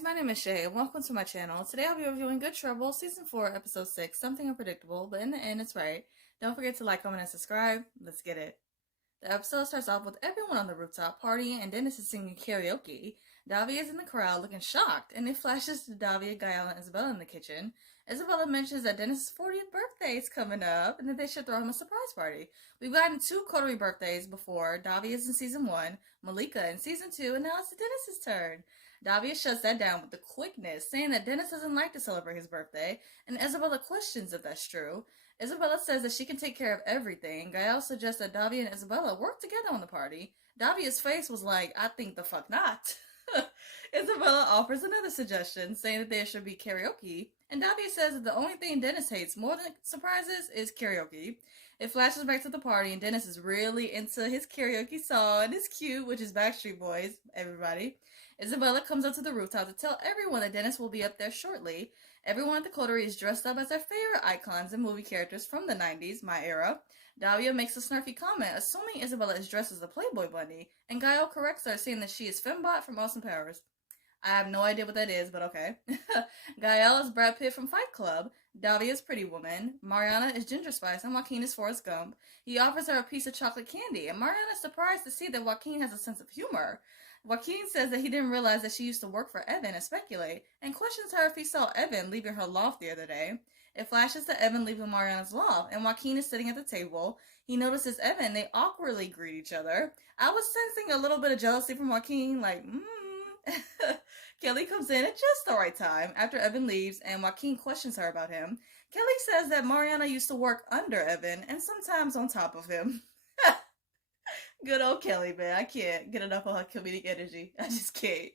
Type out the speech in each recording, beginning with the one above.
guys, my name is Shay, and welcome to my channel. Today I'll be reviewing Good Trouble, Season 4, Episode 6, Something Unpredictable, but in the end it's right. Don't forget to like, comment, and subscribe. Let's get it. The episode starts off with everyone on the rooftop partying, and Dennis is singing karaoke. Davia is in the crowd looking shocked, and it flashes to Davia, Gael, and Isabella in the kitchen. Isabella mentions that Dennis' 40th birthday is coming up, and that they should throw him a surprise party. We've gotten 2 coterie birthdays before. Davia's in Season 1, Malika in Season 2, and now it's Dennis' turn. Davia shuts that down with the quickness, saying that Dennis doesn't like to celebrate his birthday, and Isabella questions if that's true. Isabella says that she can take care of everything. Gael suggests that Davia and Isabella work together on the party. Davia's face was like, I think the fuck not. Isabella offers another suggestion, saying that there should be karaoke, and Davia says that the only thing Dennis hates more than surprises is karaoke. It flashes back to the party, and Dennis is really into his karaoke song, and it's cute, which is Backstreet Boys, everybody. Isabella comes up to the rooftop to tell everyone that Dennis will be up there shortly. Everyone at the coterie is dressed up as their favorite icons and movie characters from the 90s, my era. Davia makes a snarky comment, assuming Isabella is dressed as the Playboy Bunny, and Gael corrects her, saying that she is Fembot from Austin Powers. I have no idea what that is, but okay. Gael is Brad Pitt from Fight Club. Davia is Pretty Woman. Mariana is Ginger Spice, and Joaquin is Forrest Gump. He offers her a piece of chocolate candy, and Mariana is surprised to see that Joaquin has a sense of humor. Joaquin says that he didn't realize that she used to work for Evan and speculate, and questions her if he saw Evan leaving her loft the other day. It flashes to Evan leaving Mariana's loft, and Joaquin is sitting at the table. He notices Evan, and they awkwardly greet each other. I was sensing a little bit of jealousy from Joaquin, like, Kelly comes in at just the right time after Evan leaves, and Joaquin questions her about him. Kelly says that Mariana used to work under Evan, and sometimes on top of him. Good old Kelly, man. I can't get enough of her comedic energy. I just can't.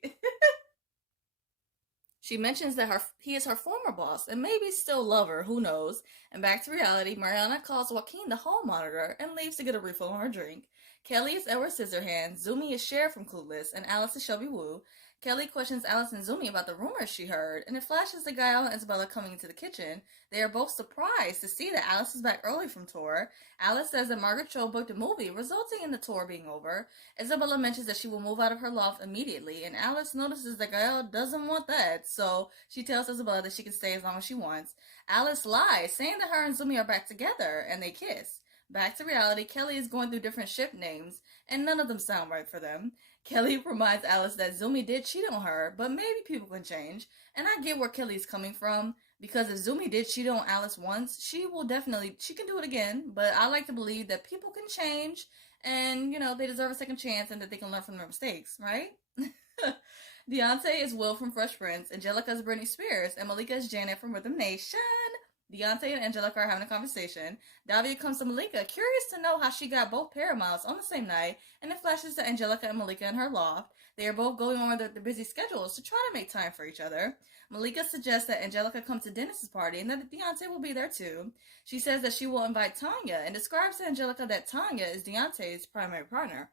She mentions that he is her former boss and maybe still love her, who knows. And back to reality, Mariana calls Joaquin the hall monitor and leaves to get a refill on her drink. Kelly is Edward Scissorhands, Zumi is Cher from Clueless, and Alice is Shelby Woo. Kelly questions Alice and Zumi about the rumors she heard, and it flashes to Gael and Isabella coming into the kitchen. They are both surprised to see that Alice is back early from tour. Alice says that Margaret Cho booked a movie, resulting in the tour being over. Isabella mentions that she will move out of her loft immediately, and Alice notices that Gael doesn't want that, so she tells Isabella that she can stay as long as she wants. Alice lies, saying that her and Zumi are back together, and they kiss. Back to reality, Kelly is going through different ship names, and none of them sound right for them. Kelly reminds Alice that Zumi did cheat on her, but maybe people can change. And I get where Kelly's coming from, because if Zumi did cheat on Alice once, she can do it again. But I like to believe that people can change, and, they deserve a second chance, and that they can learn from their mistakes, right? Deontay is Will from Fresh Prince, Angelica is Britney Spears, and Malika is Janet from Rhythm Nation. Deontay and Angelica are having a conversation. Davia comes to Malika, curious to know how she got both Paramounts on the same night, and it flashes to Angelica and Malika in her loft. They are both going on their busy schedules to try to make time for each other. Malika suggests that Angelica come to Dennis's party and that Deontay will be there too. She says that she will invite Tanya and describes to Angelica that Tanya is Deontay's primary partner.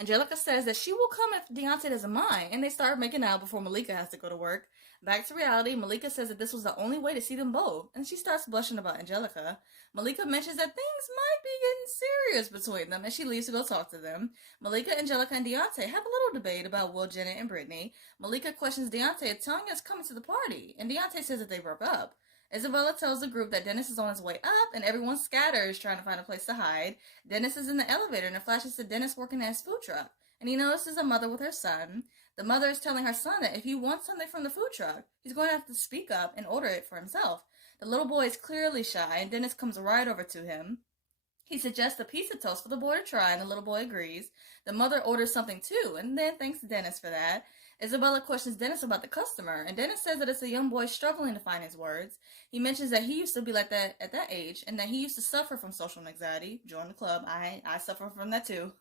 Angelica says that she will come if Deontay doesn't mind, and they start making out before Malika has to go to work. Back to reality, Malika says that this was the only way to see them both, and she starts blushing about Angelica. Malika mentions that things might be getting serious between them, and she leaves to go talk to them. Malika, Angelica, and Deontay have a little debate about Will, Janet, and Brittany. Malika questions Deontay if Tanya is coming to the party, and Deontay says that they broke up. Isabella tells the group that Dennis is on his way up, and everyone scatters trying to find a place to hide. Dennis is in the elevator, and it flashes to Dennis working at his food truck, and he notices a mother with her son. The mother is telling her son that if he wants something from the food truck, he's going to have to speak up and order it for himself. The little boy is clearly shy, and Dennis comes right over to him. He suggests a pizza toast for the boy to try, and the little boy agrees. The mother orders something too, and then thanks Dennis for that. Isabella questions Dennis about the customer, and Dennis says that it's a young boy struggling to find his words. He mentions that he used to be like that at that age, and that he used to suffer from social anxiety. Join the club. I suffer from that too.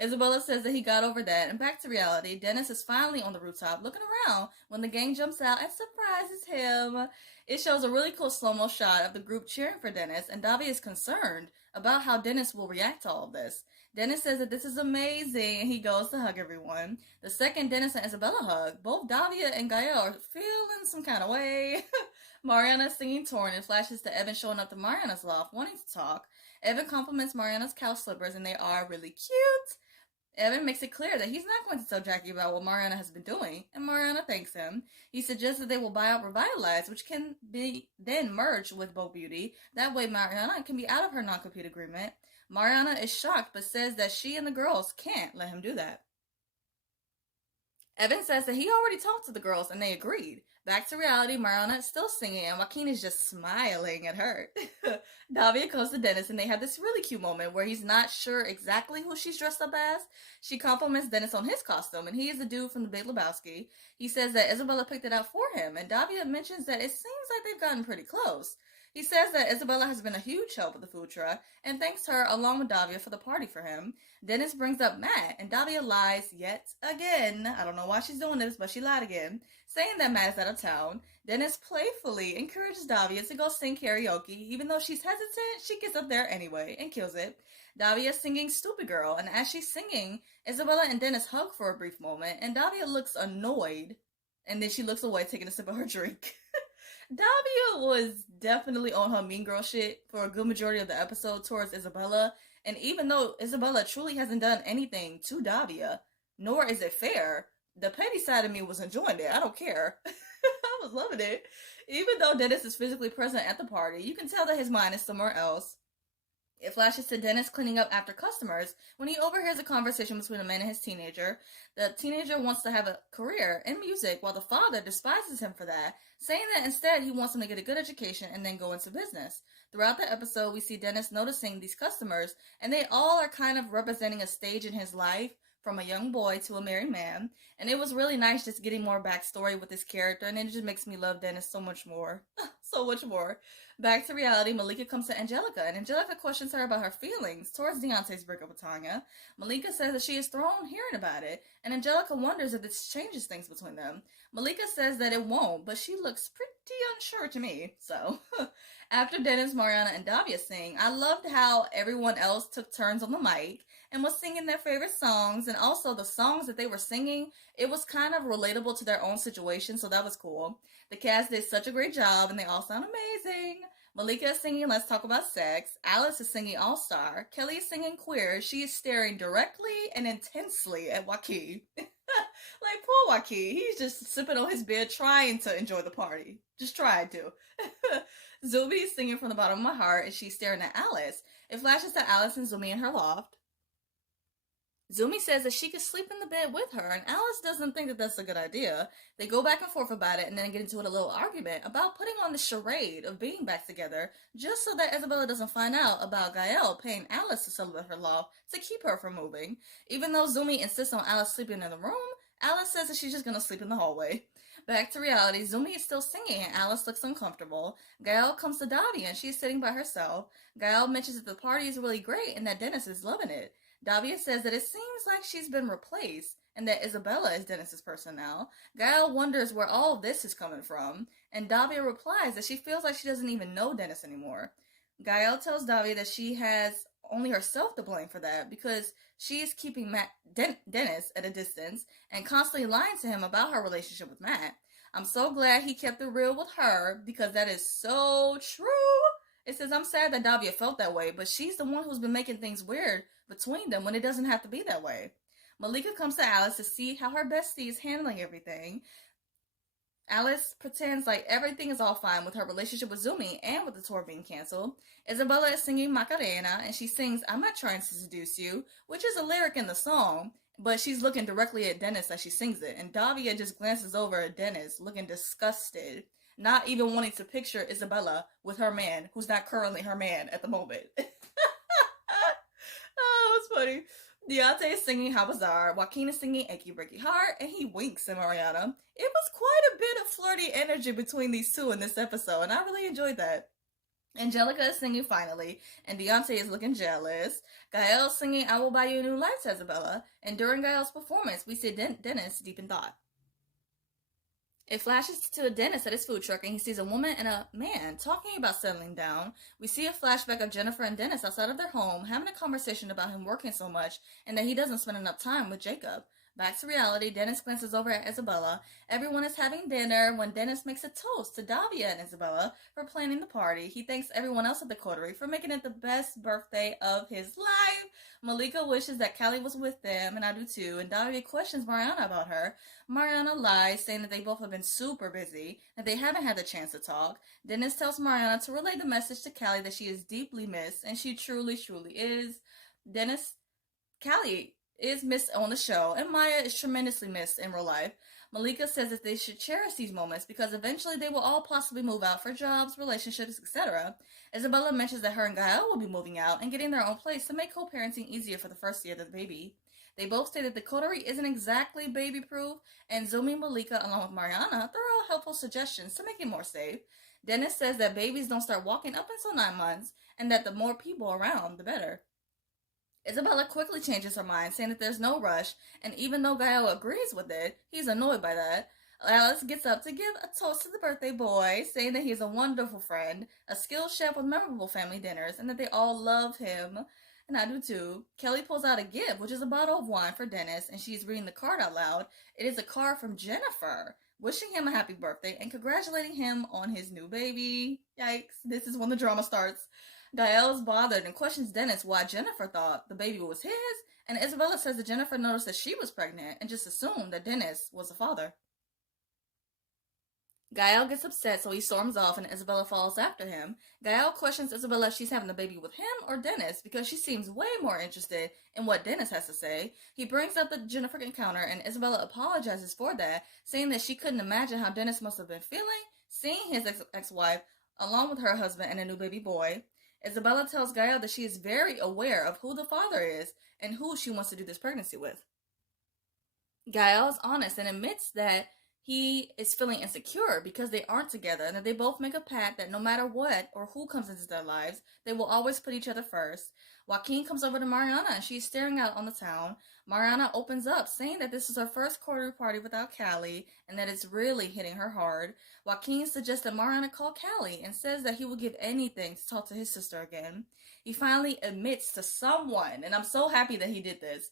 Isabella says that he got over that, and back to reality, Dennis is finally on the rooftop looking around when the gang jumps out and surprises him. It shows a really cool slow-mo shot of the group cheering for Dennis, and Davia is concerned about how Dennis will react to all of this. Dennis says that this is amazing, and he goes to hug everyone. The second Dennis and Isabella hug, both Davia and Gael are feeling some kind of way. Mariana is singing Torn, and flashes to Evan showing up to Mariana's loft, wanting to talk. Evan compliments Mariana's couch slippers, and they are really cute. Evan makes it clear that he's not going to tell Jackie about what Mariana has been doing, and Mariana thanks him. He suggests that they will buy out Revitalize, which can be then merged with Bold Beauty. That way Mariana can be out of her non-compete agreement. Mariana is shocked, but says that she and the girls can't let him do that. Evan says that he already talked to the girls and they agreed. Back to reality, Mariana is still singing and Joaquin is just smiling at her. Davia comes to Dennis and they have this really cute moment where he's not sure exactly who she's dressed up as. She compliments Dennis on his costume and he is the dude from the Big Lebowski. He says that Isabella picked it out for him and Davia mentions that it seems like they've gotten pretty close. He says that Isabella has been a huge help with the food truck and thanks her along with Davia for the party for him. Dennis brings up Matt and Davia lies yet again. I don't know why she's doing this, but she lied again, saying that Matt is out of town. Dennis playfully encourages Davia to go sing karaoke. Even though she's hesitant, she gets up there anyway and kills it. Davia is singing Stupid Girl, and as she's singing, Isabella and Dennis hug for a brief moment, and Davia looks annoyed, and then she looks away taking a sip of her drink. Davia was definitely on her mean girl shit for a good majority of the episode towards Isabella, and even though Isabella truly hasn't done anything to Davia, nor is it fair, the petty side of me was enjoying it. I don't care. I was loving it. Even though Dennis is physically present at the party, you can tell that his mind is somewhere else. It flashes to Dennis cleaning up after customers when he overhears a conversation between a man and his teenager. The teenager wants to have a career in music while the father despises him for that, saying that instead he wants him to get a good education and then go into business. Throughout the episode, we see Dennis noticing these customers, and they all are kind of representing a stage in his life, from a young boy to a married man, and it was really nice just getting more backstory with this character, and it just makes me love Dennis so much more. So much more. Back to reality, Malika comes to Angelica, and Angelica questions her about her feelings towards Deontay's breakup with Tanya. Malika says that she is thrown hearing about it, and Angelica wonders if this changes things between them. Malika says that it won't, but she looks pretty unsure to me, so... After Dennis, Mariana, and Davia sing, I loved how everyone else took turns on the mic and was singing their favorite songs, and also the songs that they were singing, it was kind of relatable to their own situation, so that was cool. The cast did such a great job, and they all sound amazing. Malika is singing Let's Talk About Sex, Alice is singing All Star, Kelly is singing Queer, she is staring directly and intensely at Joaquin. Like, poor Joaquin, he's just sipping on his beer trying to enjoy the party. Just trying to. Zuby is singing From the Bottom of My Heart, and she's staring at Alice. It flashes to Alice and Zumi in her loft. Zumi says that she could sleep in the bed with her, and Alice doesn't think that that's a good idea. They go back and forth about it and then get into a little argument about putting on the charade of being back together just so that Isabella doesn't find out about Gael paying Alice to settle at her loft to keep her from moving. Even though Zumi insists on Alice sleeping in the room, Alice says that she's just going to sleep in the hallway. Back to reality, Zumi is still singing and Alice looks uncomfortable. Gael comes to Davia and she's sitting by herself. Gael mentions that the party is really great and that Dennis is loving it. Davia says that it seems like she's been replaced and that Isabella is Dennis's person now. Gael wonders where all of this is coming from, and Davia replies that she feels like she doesn't even know Dennis anymore. Gael tells Davia that she has only herself to blame for that because she is keeping Dennis at a distance and constantly lying to him about her relationship with Matt. I'm so glad he kept it real with her because that is so true. It says, I'm sad that Davia felt that way, but she's the one who's been making things weird between them when it doesn't have to be that way. Malika comes to Alice to see how her bestie is handling everything. Alice pretends like everything is all fine with her relationship with Zumi and with the tour being canceled. Isabella is singing Macarena, and she sings, I'm not trying to seduce you, which is a lyric in the song, but she's looking directly at Dennis as she sings it, and Davia just glances over at Dennis, looking disgusted, not even wanting to picture Isabella with her man, who's not currently her man at the moment. Oh, it's funny. Deontay is singing How Bizarre, Joaquin is singing Achy Breaky Heart, and he winks at Mariana. It was quite a bit of flirty energy between these two in this episode, and I really enjoyed that. Angelica is singing Finally, and Deontay is looking jealous. Gael is singing I Will Buy You a New Life, says Isabella, and during Gael's performance, we see Dennis deep in thought. It flashes to Dennis at his food truck, and he sees a woman and a man talking about settling down. We see a flashback of Jennifer and Dennis outside of their home, having a conversation about him working so much, and that he doesn't spend enough time with Jacob. Back to reality, Dennis glances over at Isabella. Everyone is having dinner when Dennis makes a toast to Davia and Isabella for planning the party. He thanks everyone else at the coterie for making it the best birthday of his life. Malika wishes that Callie was with them, and I do too, and Davia questions Mariana about her. Mariana lies, saying that they both have been super busy, that they haven't had the chance to talk. Dennis tells Mariana to relay the message to Callie that she is deeply missed, and she truly, truly is. Dennis Callie is missed on the show, and Maya is tremendously missed in real life. Malika says that they should cherish these moments because eventually they will all possibly move out for jobs, relationships, etc. Isabella mentions that her and Gael will be moving out and getting their own place to make co-parenting easier for the first year of the baby. They both say that the coterie isn't exactly baby-proof, and Zumi and Malika, along with Mariana, throw out helpful suggestions to make it more safe. Dennis says that babies don't start walking up until 9 months, and that the more people around, the better. Isabella quickly changes her mind, saying that there's no rush, and even though Gael agrees with it, he's annoyed by that. Alice gets up to give a toast to the birthday boy, saying that he's a wonderful friend, a skilled chef with memorable family dinners, and that they all love him. And I do too. Kelly pulls out a gift, which is a bottle of wine for Dennis, and she's reading the card out loud. It is a card from Jennifer, wishing him a happy birthday and congratulating him on his new baby. Yikes, this is when the drama starts. Gael's bothered and questions Dennis why Jennifer thought the baby was his, and Isabella says that Jennifer noticed that she was pregnant and just assumed that Dennis was the father. Gael gets upset, so he storms off, and Isabella follows after him. Gael questions Isabella if she's having the baby with him or Dennis, because she seems way more interested in what Dennis has to say. He brings up the Jennifer encounter, and Isabella apologizes for that, saying that she couldn't imagine how Dennis must have been feeling seeing his ex-wife along with her husband and a new baby boy. Isabella tells Gael that she is very aware of who the father is and who she wants to do this pregnancy with. Gael is honest and admits that he is feeling insecure because they aren't together, and that they both make a pact that no matter what or who comes into their lives, they will always put each other first. Joaquin comes over to Mariana, and she's staring out on the town. Mariana opens up, saying that this is her first quarter party without Callie, and that it's really hitting her hard. Joaquin suggests that Mariana call Callie, and says that he will give anything to talk to his sister again. He finally admits to someone, and I'm so happy that he did this,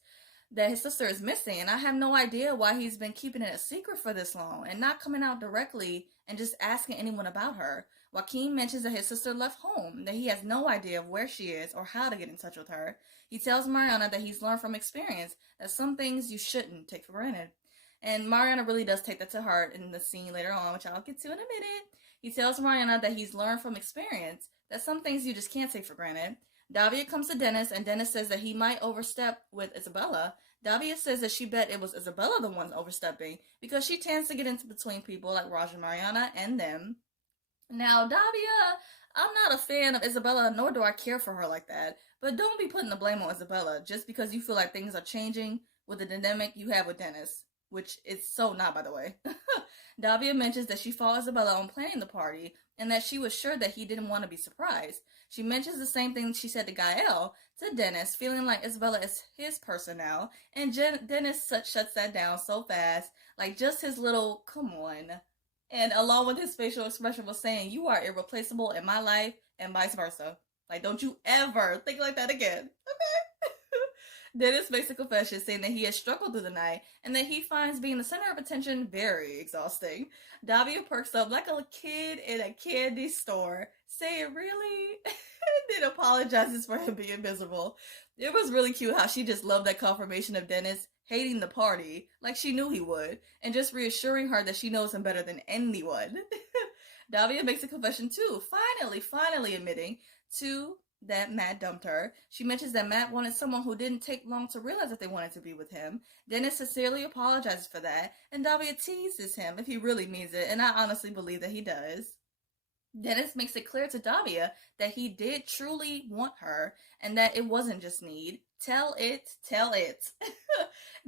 that his sister is missing, and I have no idea why he's been keeping it a secret for this long and not coming out directly and just asking anyone about her. Joaquin mentions that his sister left home, that he has no idea of where she is or how to get in touch with her. He tells Mariana that he's learned from experience that some things you shouldn't take for granted. And Mariana really does take that to heart in the scene later on, which I'll get to in a minute. He tells Mariana that he's learned from experience that some things you just can't take for granted. Davia comes to Dennis, and Dennis says that he might overstep with Isabella. Davia says that she bet it was Isabella the one overstepping because she tends to get into between people like Raj and Mariana and them. Now, Davia, I'm not a fan of Isabella, nor do I care for her like that, but don't be putting the blame on Isabella just because you feel like things are changing with the dynamic you have with Dennis, which it's so not, by the way. Davia mentions that she fought Isabella on planning the party, and that she was sure that he didn't want to be surprised. She mentions the same thing she said to Gael, to Dennis, feeling like Isabella is his person now, and Dennis shuts that down so fast, like just his little, come on. And along with his facial expression was saying, you are irreplaceable in my life, and vice versa. Like, don't you ever think like that again, okay? Dennis makes a confession saying that he has struggled through the night and that he finds being the center of attention very exhausting. Davia perks up like a kid in a candy store, saying, really? And then apologizes for him being miserable. It was really cute how she just loved that confirmation of Dennis hating the party, like she knew he would, and just reassuring her that she knows him better than anyone. Davia makes a confession too, finally admitting to that Matt dumped her. She mentions that Matt wanted someone who didn't take long to realize that they wanted to be with him. Dennis sincerely apologizes for that, and Davia teases him if he really means it, and I honestly believe that he does. Dennis makes it clear to Davia that he did truly want her, and that it wasn't just need. Tell it.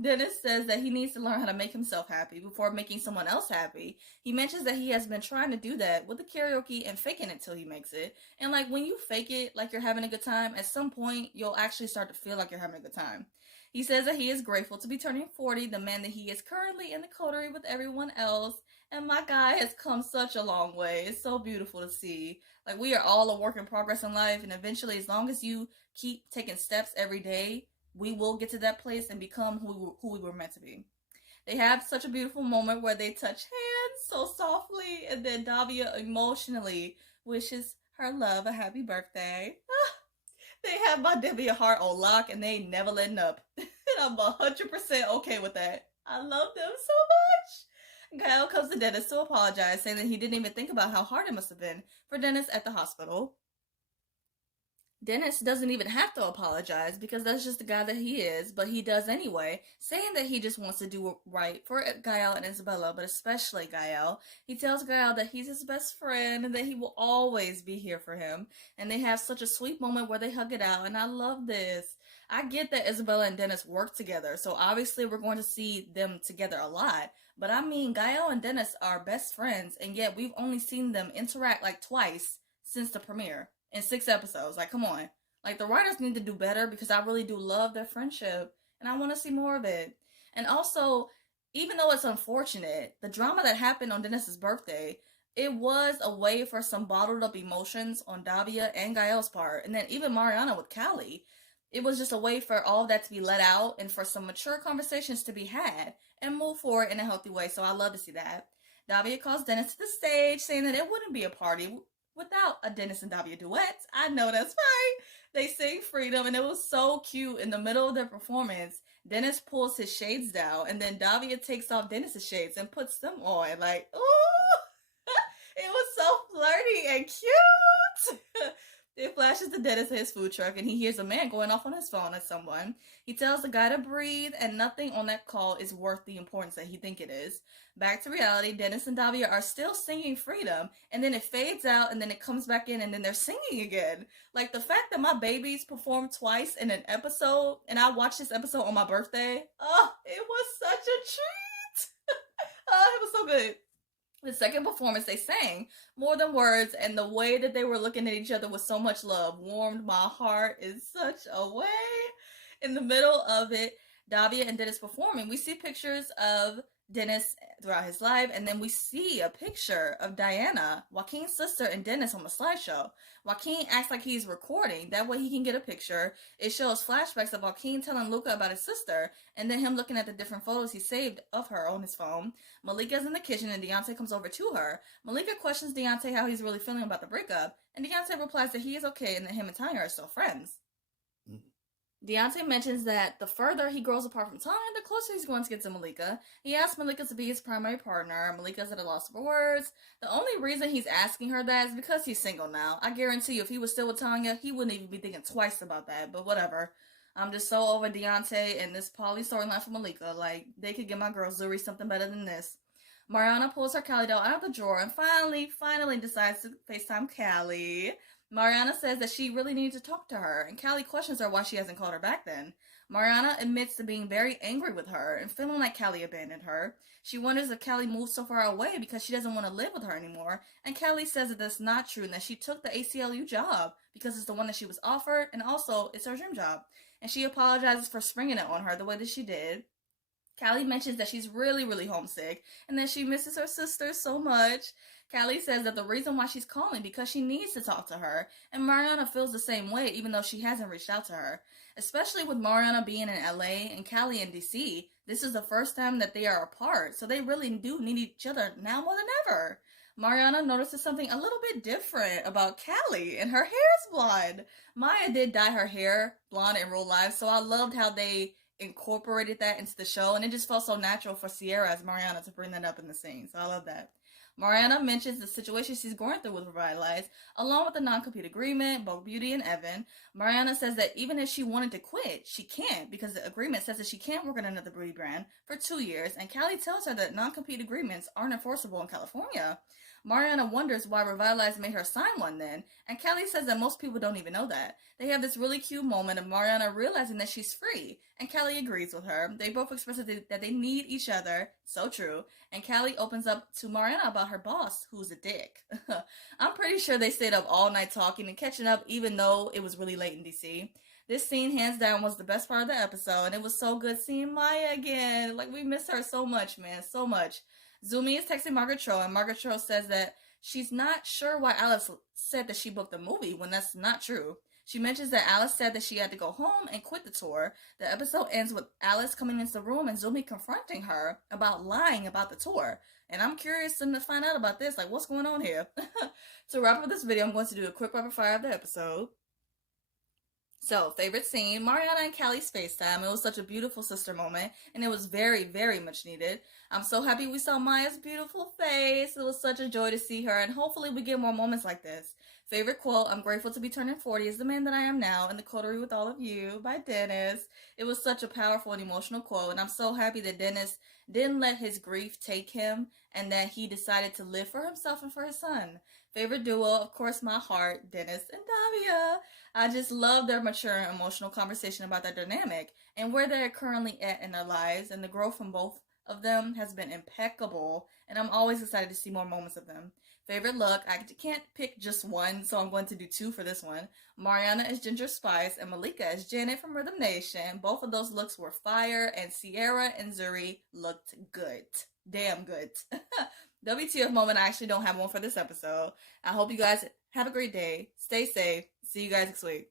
Dennis says that he needs to learn how to make himself happy before making someone else happy. He mentions that he has been trying to do that with the karaoke and faking it till he makes it. And like when you fake it like you're having a good time, at some point you'll actually start to feel like you're having a good time. He says that he is grateful to be turning 40, the man that he is currently in the coterie with everyone else. And my guy has come such a long way. It's so beautiful to see. Like, we are all a work in progress in life, and eventually, as long as you keep taking steps every day, we will get to that place and become who we were meant to be. They have such a beautiful moment where they touch hands so softly, and then Davia emotionally wishes her love a happy birthday. They have my Debbie heart on lock and they ain't never letting up. And I'm 100% okay with that. I love them so much. Kyle comes to Dennis to apologize, saying that he didn't even think about how hard it must have been for Dennis at the hospital. Dennis doesn't even have to apologize because that's just the guy that he is, but he does anyway, saying that he just wants to do right for Gael and Isabella, but especially Gael. He tells Gael that he's his best friend and that he will always be here for him, and they have such a sweet moment where they hug it out, and I love this. I get that Isabella and Dennis work together, so obviously we're going to see them together a lot, but I mean, Gael and Dennis are best friends, and yet we've only seen them interact like twice since the premiere in 6 episodes. Like, come on. Like, the writers need to do better because I really do love their friendship and I want to see more of it. And also, even though it's unfortunate, the drama that happened on Dennis's birthday, it was a way for some bottled up emotions on Davia and Gael's part, and then even Mariana with Callie. It was just a way for all of that to be let out and for some mature conversations to be had and move forward in a healthy way. So I love to see that. Davia calls Dennis to the stage, saying that it wouldn't be a party without a Dennis and Davia duet. I know that's right. They sing Freedom, and it was so cute. In the middle of their performance, Dennis pulls his shades down, and then Davia takes off Dennis's shades and puts them on. Like, ooh! It was so flirty and cute! It flashes to Dennis at his food truck, and he hears a man going off on his phone at someone. He tells the guy to breathe, and nothing on that call is worth the importance that he think it is. Back to reality, Dennis and Davia are still singing Freedom, and then it fades out, and then it comes back in, and then they're singing again. Like, the fact that my babies performed twice in an episode, and I watched this episode on my birthday, oh, it was such a treat! Oh, it was so good. The second performance, they sang more than words, and the way that they were looking at each other with so much love warmed my heart in such a way. In the middle of it, Davia and Dennis performing, we see pictures of Dennis throughout his life, and then we see a picture of Diana, Joaquin's sister, and Dennis on the slideshow. Joaquin acts like he's recording, that way he can get a picture. It shows flashbacks of Joaquin telling Luca about his sister, and then him looking at the different photos he saved of her on his phone. Malika's in the kitchen, and Deontay comes over to her. Malika questions Deontay how he's really feeling about the breakup, and Deontay replies that he is okay and that him and Tanya are still friends. Deontay mentions that the further he grows apart from Tanya, the closer he's going to get to Malika. He asks Malika to be his primary partner. Malika's at a loss for words. The only reason he's asking her that is because he's single now. I guarantee you, if he was still with Tanya, he wouldn't even be thinking twice about that, but whatever. I'm just so over Deontay and this poly storyline for Malika. Like, they could give my girl Zuri something better than this. Mariana pulls her Callie doll out of the drawer and finally decides to FaceTime Callie. Mariana says that she really needs to talk to her, and Callie questions her why she hasn't called her back then. Mariana admits to being very angry with her and feeling like Callie abandoned her. She wonders if Callie moved so far away because she doesn't want to live with her anymore, and Callie says that that's not true and that she took the ACLU job because it's the one that she was offered, and also it's her dream job. And she apologizes for springing it on her the way that she did. Callie mentions that she's really homesick and that she misses her sister so much. Callie says that the reason why she's calling because she needs to talk to her, and Mariana feels the same way even though she hasn't reached out to her. Especially with Mariana being in LA and Callie in DC, this is the first time that they are apart, so they really do need each other now more than ever. Mariana notices something a little bit different about Callie, and her hair is blonde. Maya did dye her hair blonde in real life, so I loved how they incorporated that into the show, and it just felt so natural for Sierra as Mariana to bring that up in the scene, so I love that. Mariana mentions the situation she's going through with Revitalize, along with the non-compete agreement, both Beauty and Evan. Mariana says that even if she wanted to quit, she can't because the agreement says that she can't work at another beauty brand for 2 years, and Callie tells her that non-compete agreements aren't enforceable in California. Mariana wonders why Revitalize made her sign one then, and Callie says that most people don't even know that. They have this really cute moment of Mariana realizing that she's free, and Callie agrees with her. They both express that they need each other, so true, and Callie opens up to Mariana about her boss, who's a dick. I'm pretty sure they stayed up all night talking and catching up even though it was really late in DC. This scene, hands down, was the best part of the episode, and it was so good seeing Maya again. Like, we miss her so much, man, so much. Zumi is texting Margaret Cho, and Margaret Cho says that she's not sure why Alice said that she booked the movie when that's not true. She mentions that Alice said that she had to go home and quit the tour. The episode ends with Alice coming into the room and Zumi confronting her about lying about the tour. And I'm curious to find out about this, like, what's going on here? To wrap up this video, I'm going to do a quick rapid fire of the episode. So, favorite scene, Mariana and Callie's FaceTime. It was such a beautiful sister moment, and it was very, very much needed. I'm so happy we saw Maya's beautiful face. It was such a joy to see her, and hopefully we get more moments like this. Favorite quote, I'm grateful to be turning 40 as the man that I am now, in the coterie with all of you, by Dennis. It was such a powerful and emotional quote, and I'm so happy that Dennis didn't let his grief take him, and that he decided to live for himself and for his son. Favorite duo, of course, my heart, Dennis and Davia. I just love their mature and emotional conversation about their dynamic and where they're currently at in their lives, and the growth from both of them has been impeccable, and I'm always excited to see more moments of them. Favorite look, I can't pick just one, so I'm going to do two for this one. Mariana as Ginger Spice and Malika as Janet from Rhythm Nation. Both of those looks were fire, and Sierra and Zuri looked good. Damn good. WTF moment, I actually don't have one for this episode. I hope you guys have a great day. Stay safe. See you guys next week.